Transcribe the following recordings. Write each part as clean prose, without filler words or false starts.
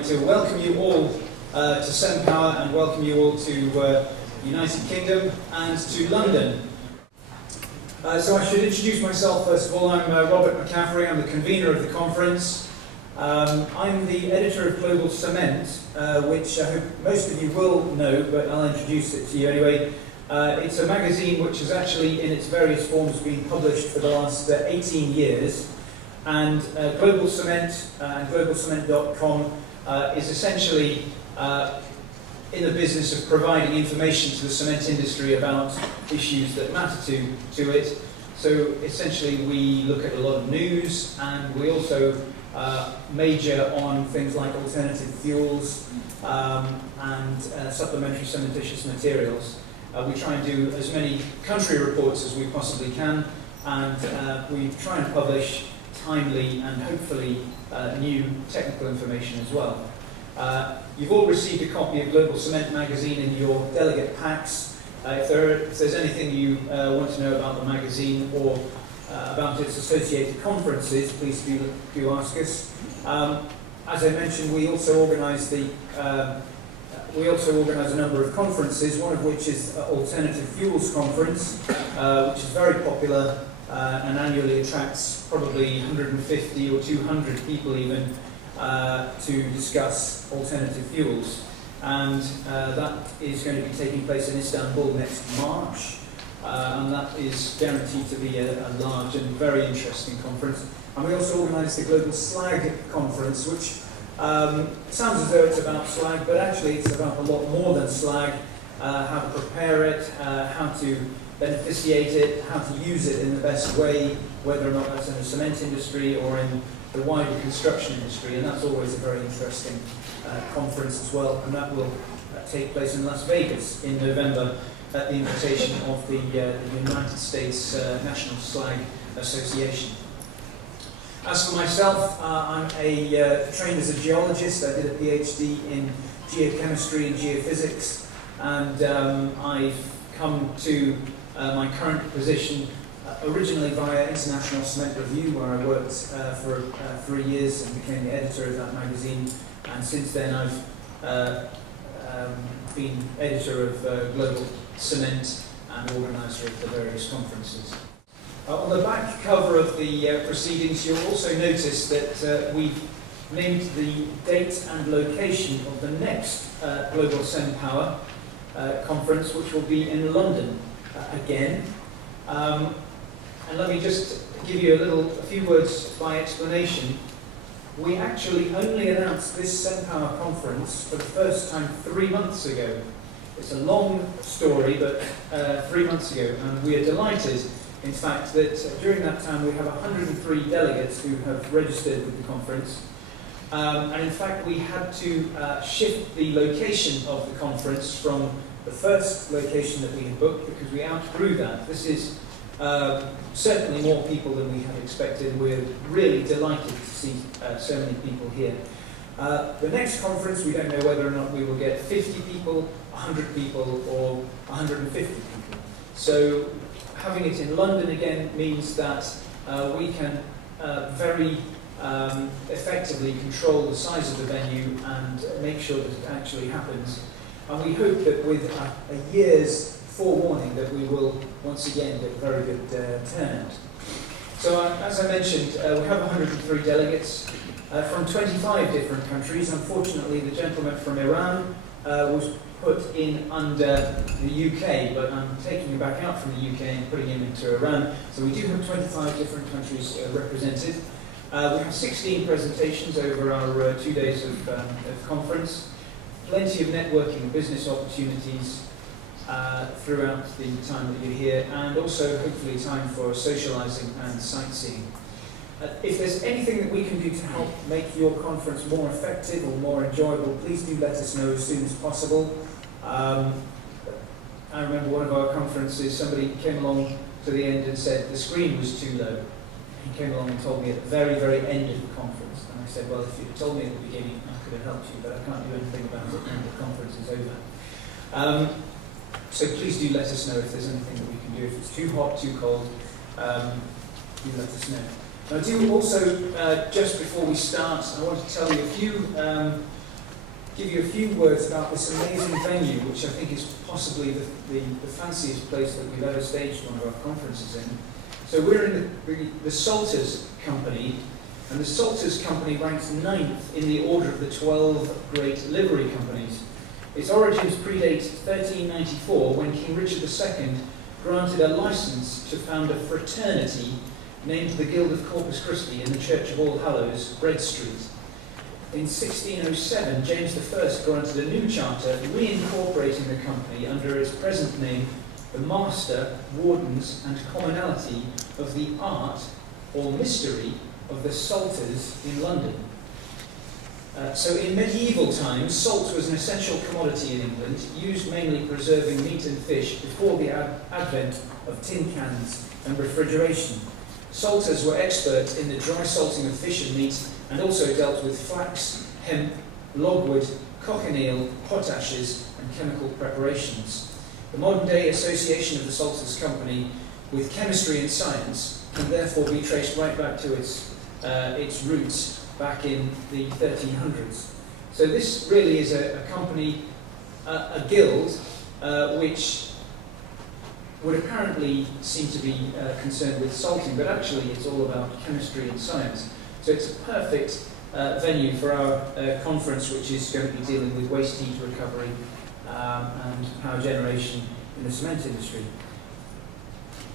like to welcome you all to CemPower and welcome you all to United Kingdom and to London. So I should introduce myself first of all. I'm Robert McCaffrey. I'm the convener of the conference. I'm the editor of Global Cement, which I hope most of you will know, but I'll introduce it to you anyway. It's a magazine which has actually, in its various forms, been published for the last 18 years. And Global Cement and globalcement.com is essentially in the business of providing information to the cement industry about issues that matter to it. So essentially we look at a lot of news, and we also major on things like alternative fuels and supplementary cementitious materials. We try and do as many country reports as we possibly can, and we try and publish timely and hopefully new technical information as well. You've all received a copy of Global Cement magazine in your delegate packs. If there's anything you want to know about the magazine or about its associated conferences, please do ask us. As I mentioned, we also organise a number of conferences, one of which is Alternative Fuels Conference, which is very popular and annually attracts probably 150 or 200 people even to discuss alternative fuels. And that is going to be taking place in Istanbul next March, and that is guaranteed to be a large and very interesting conference. And we also organise the Global Slag Conference, which sounds as though it's about slag, but actually it's about a lot more than slag. How to prepare it, how to beneficiate it, how to use it in the best way, whether or not that's in the cement industry or in the wider construction industry, and that's always a very interesting conference as well, and that will take place in Las Vegas in November at the invitation of the United States National Slag Association. As for myself, I'm trained as a geologist. I did a PhD in geochemistry and geophysics, and I've come to my current position originally via International Cement Review, where I worked for 3 years and became the editor of that magazine, and since then I've been editor of Global Cement and organiser of the various conferences. On the back cover of the proceedings, you'll also notice that we've named the date and location of the next Global CemPower conference, which will be in London again. And let me just give you a few words by explanation. We actually only announced this CemPower conference for the first time 3 months ago. It's a long story, but 3 months ago, and we are delighted, in fact, that during that time we have 103 delegates who have registered with the conference. And in fact, we had to shift the location of the conference from the first location that we had booked because we outgrew that. This is certainly more people than we had expected. We're really delighted to see so many people here. The next conference, we don't know whether or not we will get 50 people, 100 people, or 150 people. So having it in London again means that we can very effectively control the size of the venue and make sure that it actually happens. And we hope that with a year's forewarning that we will once again get a very good turnout. So as I mentioned, we have 103 delegates from 25 different countries. Unfortunately, the gentleman from Iran was put in under the UK, but I'm taking him back out from the UK and putting him into Iran. So we do have 25 different countries represented. We have 16 presentations over our 2 days of conference. Plenty of networking and business opportunities throughout the time that you're here, and also hopefully time for socialising and sightseeing. If there's anything that we can do to help make your conference more effective or more enjoyable, please do let us know as soon as possible. I remember one of our conferences, somebody came along to the end and said the screen was too low. He came along and told me at the very, very end of the conference, and I said, well, if you had told me at the beginning, I could have helped you, but I can't do anything about it when the conference is over. So please do let us know if there's anything that we can do. If it's too hot, too cold, do let us know. Now, I do also, just before we start, I want to tell you a few give you a few words about this amazing venue, which I think is possibly the fanciest place that we've ever staged one of our conferences in. So we're in the Salters Company, and the Salters Company ranks 9th in the order of the 12 great livery companies. Its origins predate 1394, when King Richard II granted a license to found a fraternity named the Guild of Corpus Christi in the Church of All Hallows, Bread Street. In 1607, James I granted a new charter reincorporating the company under its present name, the Master, Wardens and Commonalty of the Art or Mystery of the Salters in London. So in medieval times, salt was an essential commodity in England, used mainly preserving meat and fish before the advent of tin cans and refrigeration. Salters were experts in the dry salting of fish and meat, and also dealt with flax, hemp, logwood, cochineal, potashes, and chemical preparations. The modern-day association of the Salters Company with chemistry and science can therefore be traced right back to its roots back in the 1300s. So this really is a company, a guild, which would apparently seem to be concerned with salting, but actually it's all about chemistry and science. So it's a perfect venue for our conference, which is going to be dealing with waste heat recovery and power generation in the cement industry.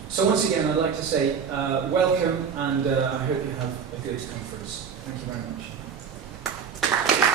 So once again, I'd like to say welcome, and I hope you have a good conference. Thank you very much.